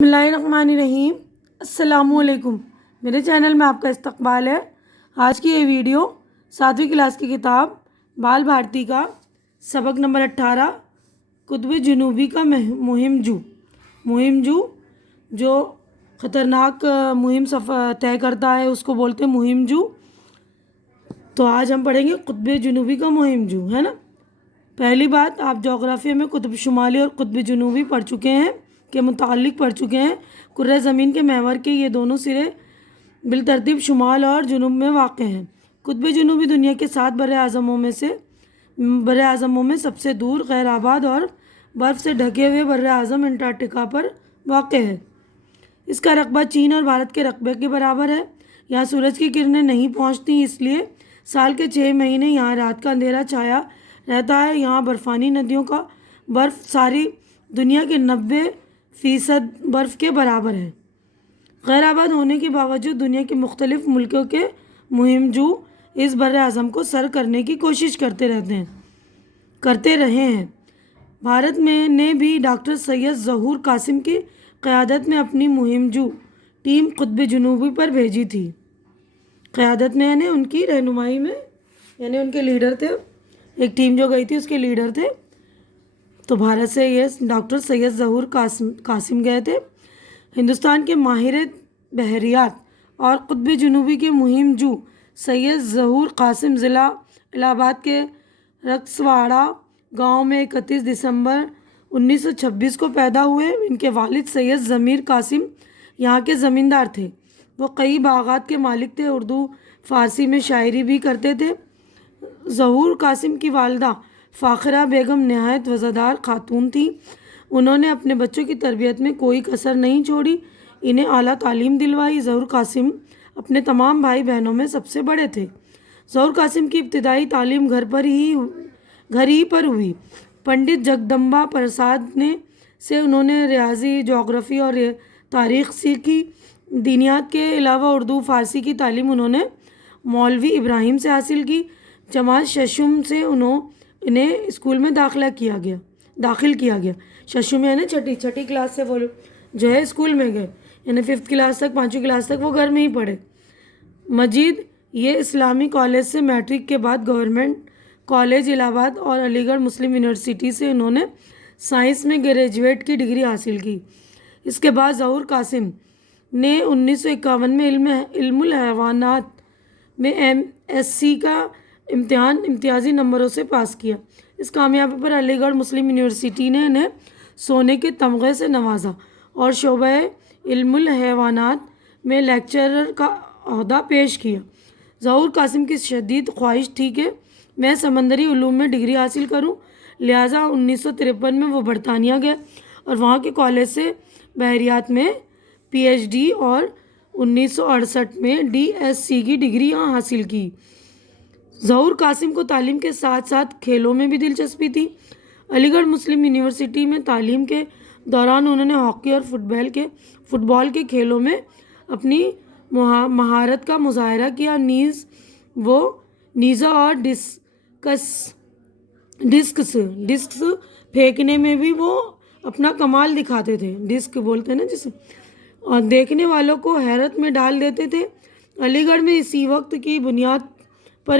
بسم اللہ الرحمن الرحیم۔ السلام علیکم، میرے چینل میں آپ کا استقبال ہے۔ آج کی یہ ویڈیو 7ویں کلاس کی کتاب بال بھارتی کا سبق نمبر 18 قطب جنوبی کا مہم جو خطرناک مہم طے کرتا ہے اس کو بولتے ہیں مہم جو۔ تو آج ہم پڑھیں گے قطب جنوبی کا مہم جو، ہے نا۔ پہلی بات، آپ جغرافیہ میں قطب شمالی اور قطب جنوبی پڑھ چکے ہیں، کے متعلق پڑھ چکے ہیں۔ کرۂ زمین کے محور کے یہ دونوں سرے بالترتیب شمال اور جنوب میں واقع ہیں۔ قطب جنوبی دنیا کے 7 بر اعظموں میں سب سے دور، غیر آباد اور برف سے ڈھکے ہوئے بر اعظم انٹارکٹیکا پر واقع ہے۔ اس کا رقبہ چین اور بھارت کے رقبے کے برابر ہے۔ یہاں سورج کی کرنیں نہیں پہنچتی، اس لیے سال کے 6 مہینے یہاں رات کا اندھیرا چھایا رہتا ہے۔ یہاں برفانی ندیوں کا برف ساری دنیا کے 90% برف کے برابر ہے۔ غیر آباد ہونے کے باوجود دنیا کے مختلف ملکوں کے مہم جو اس بر اعظم کو سر کرنے کی کوشش کرتے رہے ہیں۔ بھارت میں نے بھی ڈاکٹر سید ظہور قاسم کی قیادت میں اپنی مہم جو ٹیم قطب جنوبی پر بھیجی تھی۔ قیادت میں یعنی ان کی رہنمائی میں، یعنی ان کے لیڈر تھے، ایک ٹیم جو گئی تھی اس کے لیڈر تھے۔ تو بھارت سے یہ ڈاکٹر سید ظہور قاسم گئے تھے۔ ہندوستان کے ماہر بحریات اور قطب جنوبی کے مہم جو سید ظہور قاسم ضلع الہ آباد کے رکسواڑہ گاؤں میں 31 دسمبر 1926 کو پیدا ہوئے۔ ان کے والد سید ضمیر قاسم یہاں کے زمیندار تھے۔ وہ کئی باغات کے مالک تھے، اردو فارسی میں شاعری بھی کرتے تھے۔ ظہور قاسم کی والدہ فاخرہ بیگم نہایت وفادار خاتون تھیں۔ انہوں نے اپنے بچوں کی تربیت میں کوئی کسر نہیں چھوڑی، انہیں اعلیٰ تعلیم دلوائی۔ ظہور قاسم اپنے تمام بھائی بہنوں میں سب سے بڑے تھے۔ ظہور قاسم کی ابتدائی تعلیم گھر ہی پر ہوئی۔ پنڈت جگدمبا پرساد سے انہوں نے ریاضی، جغرافی اور تاریخ سیکھی۔ دینیات کے علاوہ اردو فارسی کی تعلیم انہوں نے مولوی ابراہیم سے حاصل کی۔ جماعت ششم سے انہیں اسکول میں داخل کیا گیا۔ ششم یعنی چھٹی کلاس سے وہ جو ہے اسکول میں گئے، یعنی 5th کلاس تک، 5ویں کلاس تک وہ گھر میں ہی پڑھے۔ مزید یہ اسلامی کالج سے میٹرک کے بعد گورنمنٹ کالج الہ آباد اور علی گڑھ مسلم یونیورسٹی سے انہوں نے سائنس میں گریجویٹ کی ڈگری حاصل کی۔ اس کے بعد ظہور قاسم نے 1951 میں علم الحیوانات میں MSc کا امتحان امتیازی نمبروں سے پاس کیا۔ اس کامیابی پر علی گڑھ مسلم یونیورسٹی نے انہیں سونے کے تمغے سے نوازا اور شعبہ علم الحیوانات میں لیکچرر کا عہدہ پیش کیا۔ ظہور قاسم کی شدید خواہش تھی کہ میں سمندری علوم میں ڈگری حاصل کروں، لہٰذا 1953 میں وہ برطانیہ گئے اور وہاں کے کالج سے بحریات میں PhD اور 1968 میں DSc کی ڈگری یہاں حاصل کی۔ ظہور قاسم کو تعلیم کے ساتھ ساتھ کھیلوں میں بھی دلچسپی تھی۔ علی گڑھ مسلم یونیورسٹی میں تعلیم کے دوران انہوں نے ہاکی اور فٹ بال کے کھیلوں میں اپنی مہارت کا مظاہرہ کیا۔ نیز وہ نیزہ اور ڈسکس پھینکنے میں بھی وہ اپنا کمال دکھاتے تھے۔ ڈسک بولتے ہیں نا جسے، اور دیکھنے والوں کو حیرت میں ڈال دیتے تھے۔ علی گڑھ میں اسی شوق کی بنیاد پر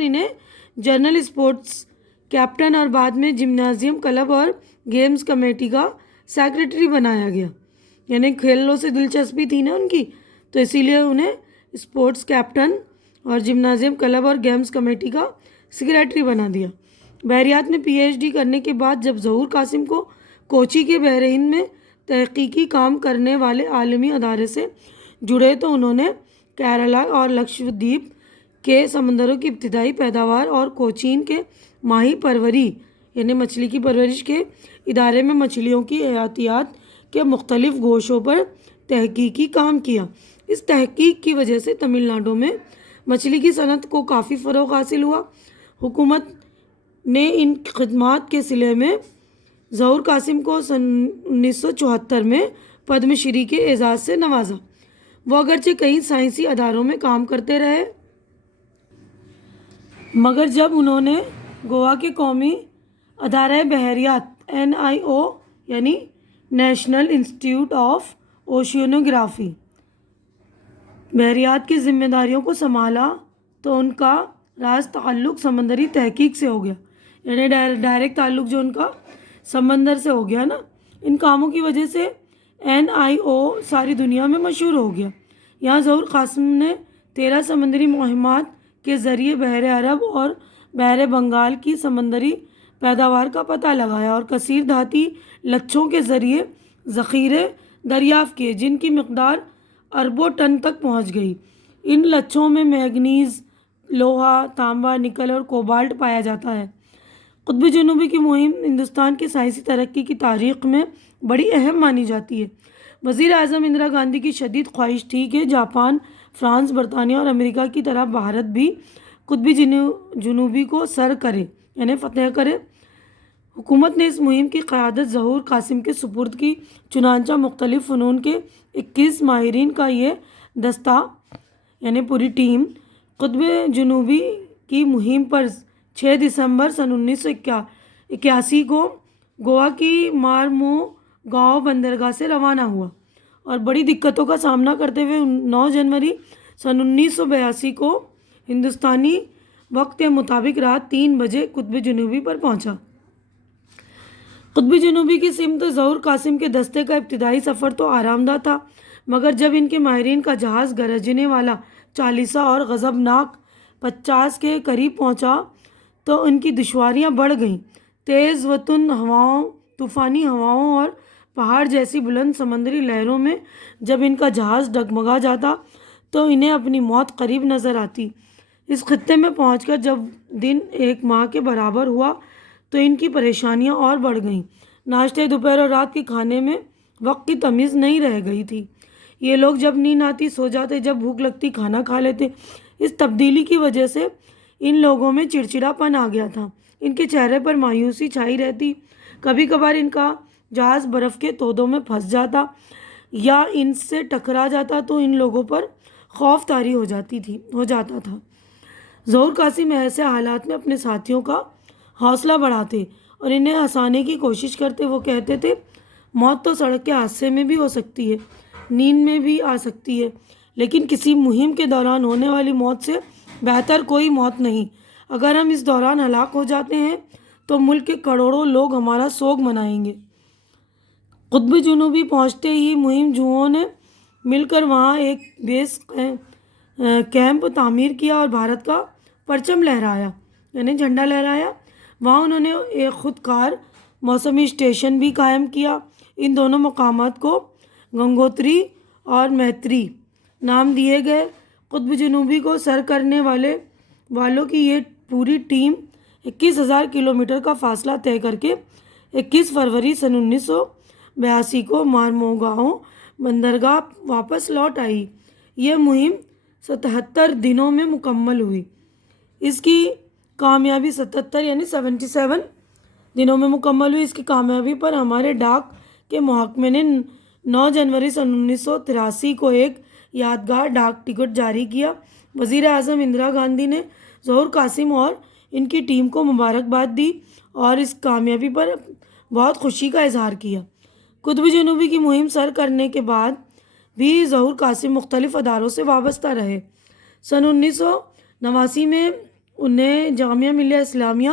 انہیں جنرل اسپورٹس کیپٹن اور بعد میں جمنازیم کلب اور گیمز کمیٹی کا سیکرٹری بنایا گیا۔ یعنی کھیلوں سے دلچسپی تھی نا ان کی، تو اسی لیے انہیں اسپورٹس کیپٹن اور جمنازیم کلب اور گیمز کمیٹی کا سیکرٹری بنا دیا۔ بحریات میں PhD کرنے کے بعد جب ظہور قاسم کو کوچی کے بحر ہند میں تحقیقی کام کرنے والے عالمی ادارے سے جڑے تو انہوں نے کیرلا اور لکشدیپ کے سمندروں کی ابتدائی پیداوار اور کوچین کے ماہی پروری یعنی مچھلی کی پرورش کے ادارے میں مچھلیوں کی حیاتیات کے مختلف گوشوں پر تحقیقی کام کیا۔ اس تحقیق کی وجہ سے تمل ناڈو میں مچھلی کی صنعت کو کافی فروغ حاصل ہوا۔ حکومت نے ان خدمات کے صلے میں ظہور قاسم کو 1974 میں پدم شری کے اعزاز سے نوازا۔ وہ اگرچہ کئی سائنسی اداروں میں کام کرتے رہے، مگر جب انہوں نے گوا کے قومی ادارہ بحریات NIO یعنی نیشنل انسٹیٹیوٹ آف اوشینوگرافی بحریات کی ذمہ داریوں کو سنبھالا تو ان کا راز تعلق سمندری تحقیق سے ہو گیا، یعنی ڈائریکٹ تعلق جو ان کا سمندر سے ہو گیا نا۔ ان کاموں کی وجہ سے NIO ساری دنیا میں مشہور ہو گیا۔ یہاں ظہور قاسم نے 13 سمندری مہمات کے ذریعے بحر عرب اور بحر بنگال کی سمندری پیداوار کا پتہ لگایا اور کثیر دھاتی لچھوں کے ذریعے ذخیرے دریافت کیے جن کی مقدار اربوں ٹن تک پہنچ گئی۔ ان لچھوں میں مینگنیز، لوہا، تانبا، نکل اور کوبالٹ پایا جاتا ہے۔ قطب جنوبی کی مہم ہندوستان کی سائنسی ترقی کی تاریخ میں بڑی اہم مانی جاتی ہے۔ وزیر اعظم اندرا گاندھی کی شدید خواہش تھی کہ جاپان، فرانس، برطانیہ اور امریکہ کی طرح بھارت بھی قطب جنوبی کو سر کرے یعنی فتح کرے۔ حکومت نے اس مہم کی قیادت ظہور قاسم کے سپرد کی، چنانچہ مختلف فنون کے 21 ماہرین کا یہ دستہ یعنی پوری ٹیم قطب جنوبی کی مہم پر 6 دسمبر سن 1981 کو گوا کی مارموگاؤ بندرگاہ سے روانہ ہوا اور بڑی دقتوں کا سامنا کرتے ہوئے 9 جنوری سن 1982 کو ہندوستانی وقت کے مطابق رات 3 بجے قطب جنوبی پر پہنچا۔ قطب جنوبی کی سمت ظہور قاسم کے دستے کا ابتدائی سفر تو آرام دہ تھا، مگر جب ان کے ماہرین کا جہاز گرجنے والا 40 اور غضبناک 50 کے قریب پہنچا تو ان کی دشواریاں بڑھ گئیں۔ تیز وتن ہواؤں، طوفانی ہواؤں اور پہاڑ جیسی بلند سمندری لہروں میں جب ان کا جہاز ڈگمگا جاتا تو انہیں اپنی موت قریب نظر آتی۔ اس خطے میں پہنچ کر جب دن 1 ماہ کے برابر ہوا تو ان کی پریشانیاں اور بڑھ گئیں۔ ناشتے، دوپہر اور رات کے کھانے میں وقت کی تمیز نہیں رہ گئی تھی۔ یہ لوگ جب نیند آتی سو جاتے، جب بھوک لگتی کھانا کھا لیتے۔ اس تبدیلی کی وجہ سے ان لوگوں میں چڑچڑاپن آ گیا تھا، ان کے چہرے پر مایوسی چھائی رہتی۔ کبھی کبھار ان کا جہاز برف کے تودوں میں پھنس جاتا یا ان سے ٹکرا جاتا تو ان لوگوں پر خوف طاری ہو جاتا تھا۔ ظہور قاسم ایسے حالات میں اپنے ساتھیوں کا حوصلہ بڑھاتے اور انہیں ہنسانے کی کوشش کرتے۔ وہ کہتے تھے، موت تو سڑک کے حادثے میں بھی ہو سکتی ہے، نیند میں بھی آ سکتی ہے، لیکن کسی مہم کے دوران ہونے والی موت سے بہتر کوئی موت نہیں۔ اگر ہم اس دوران ہلاک ہو جاتے ہیں تو ملک کے کروڑوں لوگ ہمارا سوگ منائیں گے۔ قطب جنوبی پہنچتے ہی مہم جوؤں نے مل کر وہاں ایک بیس کیمپ تعمیر کیا اور بھارت کا پرچم لہرایا یعنی جھنڈا لہرایا۔ وہاں انہوں نے ایک خودکار موسمی اسٹیشن بھی قائم کیا۔ ان دونوں مقامات کو گنگوتری اور میتری نام دیے گئے۔ قطب جنوبی کو سر کرنے والوں کی یہ پوری ٹیم 21,000 کلومیٹر کا فاصلہ طے کر کے 21 فروری سن 1982 کو مارموگاؤ بندرگاہ واپس لوٹ آئی۔ یہ مہم 77 دنوں میں مکمل ہوئی۔ اس کی کامیابی 77 یعنی 77 دنوں میں مکمل ہوئی۔ اس کی کامیابی پر ہمارے ڈاک کے محکمے نے 9 جنوری سن 1983 کو ایک یادگار ڈاک ٹکٹ جاری کیا۔ وزیر اعظم اندرا گاندھی نے ظہور قاسم اور ان کی ٹیم کو مبارکباد دی اور اس کامیابی پر بہت خوشی کا اظہار کیا۔ قطب جنوبی کی مہم سر کرنے کے بعد بھی ظہور قاسم مختلف اداروں سے وابستہ رہے۔ سن 1989 میں انہیں جامعہ ملیہ اسلامیہ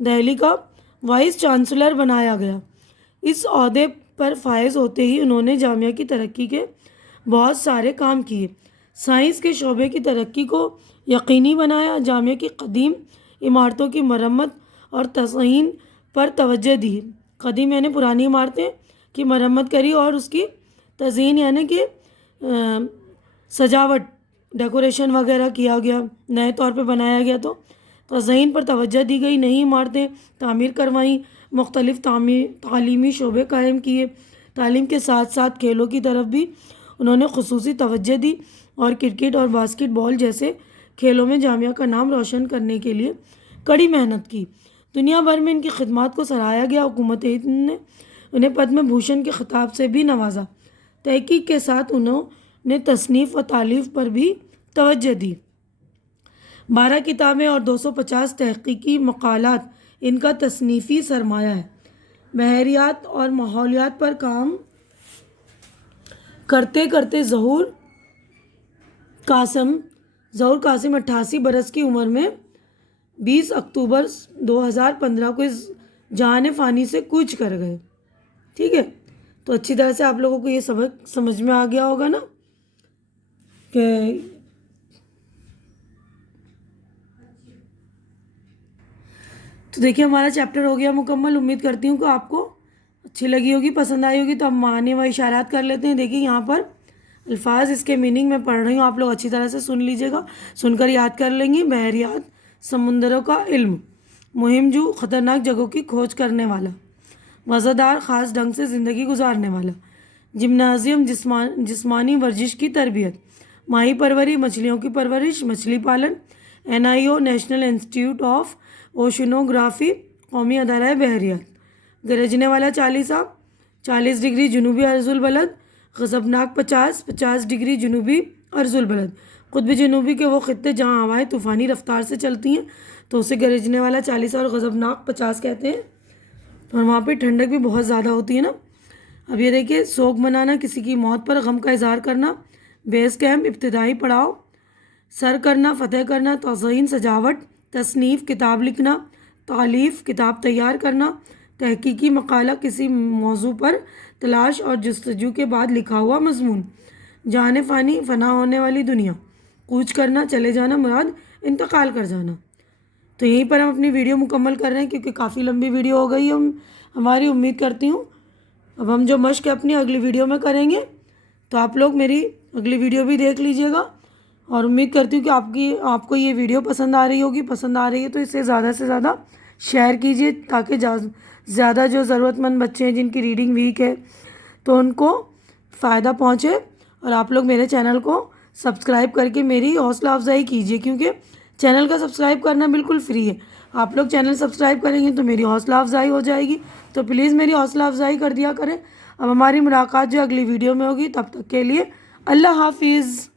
دہلی کا وائس چانسلر بنایا گیا۔ اس عہدے پر فائز ہوتے ہی انہوں نے جامعہ کی ترقی کے بہت سارے کام کیے۔ سائنس کے شعبے کی ترقی کو یقینی بنایا، جامعہ کی قدیم عمارتوں کی مرمت اور تزئین پر توجہ دی۔ قدیم یعنی پرانی عمارتیں کی مرمت کری اور اس کی تزئین یعنی کہ سجاوٹ، ڈیکوریشن وغیرہ کیا گیا، نئے طور پہ بنایا گیا، تو تزئین پر توجہ دی گئی، نئی عمارتیں تعمیر کروائیں، مختلف تعلیمی شعبے قائم کیے۔ تعلیم کے ساتھ ساتھ کھیلوں کی طرف بھی انہوں نے خصوصی توجہ دی اور کرکٹ اور باسکٹ بال جیسے کھیلوں میں جامعہ کا نام روشن کرنے کے لیے کڑی محنت کی۔ دنیا بھر میں ان کی خدمات کو سراہا گیا۔ حکومت ہند نے انہیں پدم بھوشن کے خطاب سے بھی نوازا۔ تحقیق کے ساتھ انہوں نے تصنیف و تالیف پر بھی توجہ دی۔ 12 کتابیں اور 250 تحقیقی مقالات ان کا تصنیفی سرمایہ ہے۔ بحریات اور ماحولیات پر کام کرتے کرتے ظہور قاسم 88 برس کی عمر میں 20 اکتوبر 2015 کو اس جہان فانی سے کوچ کر گئے. ٹھیک ہے، تو اچھی طرح سے آپ لوگوں کو یہ سبق سمجھ میں آ گیا ہوگا نا کہ تو دیکھیے ہمارا چیپٹر ہو گیا مکمل. امید کرتی ہوں کہ آپ کو اچھی لگی ہوگی، پسند آئی ہوگی. تو ہم معنی و اشارات کر لیتے ہیں. دیکھیے یہاں پر الفاظ، اس کے میننگ میں پڑھ رہی ہوں، آپ لوگ اچھی طرح سے سن لیجیے گا، سن کر یاد کر لیں گی. بحریات، سمندروں کا علم. مہم جو، خطرناک جگہوں کی کھوج کرنے والا. مزیدار، خاص ڈھنگ سے زندگی گزارنے والا. جمنازیم، جسمانی ورزش کی تربیت. ماہی پروری، مچھلیوں کی پرورش، مچھلی پالن. NIO، نیشنل انسٹیٹیوٹ آف اوشنوگرافی، قومی ادارہ بحریات. گرجنے والا 40 ڈگری جنوبی عرض البلد. غضبناک 50 ڈگری جنوبی عرض البلد. قطب جنوبی کے وہ خطے جہاں ہوائیں طوفانی رفتار سے چلتی ہیں تو اسے گرجنے والا 40 اور غضبناک 50 کہتے ہیں، اور وہاں پہ ٹھنڈک بھی بہت زیادہ ہوتی ہے نا. اب یہ دیکھیے، سوگ منانا، کسی کی موت پر غم کا اظہار کرنا. بیس کیمپ، ابتدائی پڑاؤ. سر کرنا، فتح کرنا. تزئین، سجاوٹ. تصنیف، کتاب لکھنا. تالیف، کتاب تیار کرنا. تحقیقی مقالہ، کسی موضوع پر تلاش اور جستجو کے بعد لکھا ہوا مضمون. جہان فانی، فنا ہونے والی دنیا. کوچ کرنا، چلے جانا، مراد انتقال کر جانا. تو یہیں پر ہم اپنی ویڈیو مکمل کر رہے ہیں کیونکہ کافی لمبی ویڈیو ہو گئی ہے ہماری. امید کرتی ہوں اب ہم جو مشق اپنی اگلی ویڈیو میں کریں گے، تو آپ لوگ میری اگلی ویڈیو بھی دیکھ لیجیے گا. اور امید کرتی ہوں کہ آپ کو یہ ویڈیو پسند آ رہی ہوگی. پسند آ رہی ہے تو اسے زیادہ سے زیادہ شیئر کیجیے تاکہ زیادہ جو ضرورت مند بچے ہیں جن کی ریڈنگ ویک ہے تو ان کو فائدہ پہنچے. اور آپ لوگ میرے چینل کو سبسکرائب کر کے میری حوصلہ افزائی کیجیے کیونکہ چینل کا سبسکرائب کرنا بالکل فری ہے. آپ لوگ چینل سبسکرائب کریں گے تو میری حوصلہ افزائی ہو جائے گی. تو پلیز میری حوصلہ افزائی کر دیا کریں. اب ہماری ملاقات جو اگلی ویڈیو میں ہوگی، تب تک کے لیے اللہ حافظ.